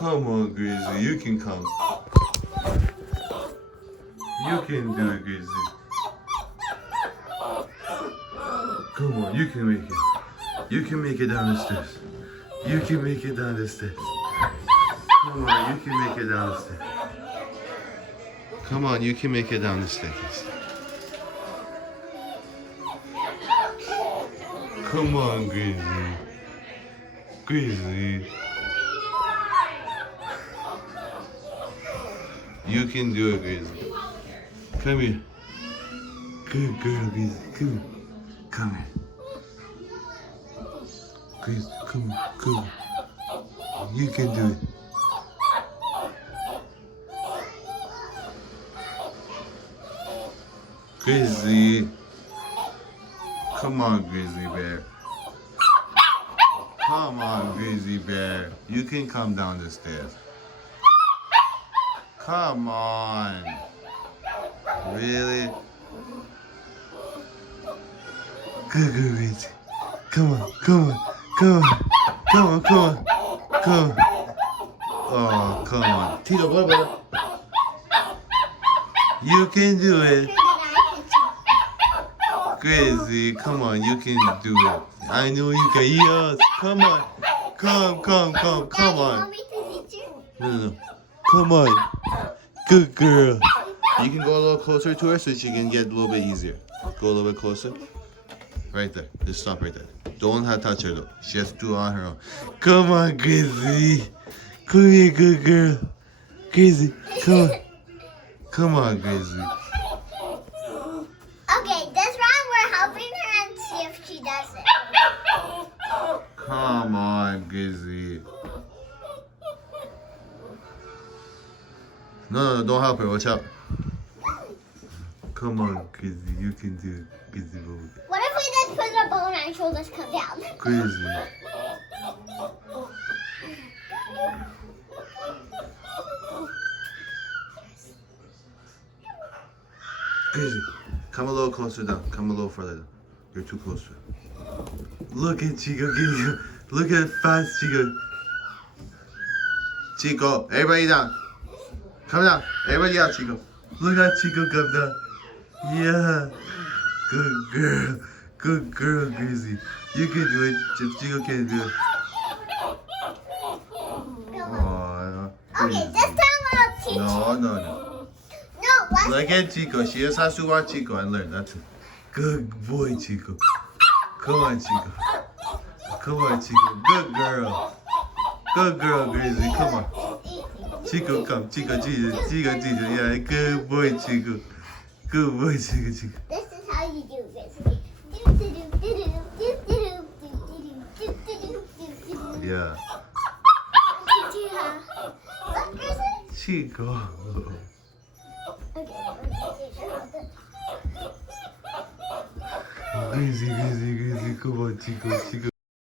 Come on, Grizzly, you can come. You can do it, Grizzly. Come on, you can make it. You can make it down the stairs. You can make it down the stairs. Come on, you can make it down the stairs. Come on, you can make it down the stairs. Come on, Grizzly. Grizzly. You can do it, Grizzly. Come here. Good girl, Grizzly. Come here. Come here. Grizzly, come here. Come here. You can do it. Grizzly. Come on, Grizzly Bear. Come on, Grizzly Bear. You can come down the stairs. Come on. Really? Good, Grizzly. Come on, come on, come on, come on, come on, come on. Oh, come on. Tito, what about it? You can do it. Grizzly, come on, you can do it. I know you can. Yes, come on. Come on. No. Come on. Good girl. You can go a little closer to her so she can get a little bit easier. Go a little bit closer. Right there. Just stop right there. Don't have to touch her though. She has to do it on her own. Come on, Grizzly. Come here, good girl. Grizzly, come on. Come on, Grizzly. Okay, this round we're helping her and see if she does it. Come on, Grizzly. No, don't help her. Watch out. Come on, Grizzly. You can do it. Grizzly boy. What if we just put a bone and shoulders come down? Grizzly. Grizzly. Come a little closer down. Come a little further down. You're too close to it. Look at Chico. Look at fast Chico. Chico, everybody down. Come down. Everybody out, Chico. Look at Chico come down. Yeah. Good girl. Good girl, Grizzly. You can do it. If Chico can't do it. Oh, Okay, this time I'll teach you. No. No, let's Look at Chico. She just has to watch Chico and learn. That's it. Good boy, Chico. Come on, Chico. Come on, Chico. Good girl. Good girl, Grizzly. Come on. Chico, come. Chico. Yeah, good boy, Chico. Good boy, Chico. This is how you do this. Yeah. Look, Grizzly. Chico. Okay. Grizzly. Come on, Chico.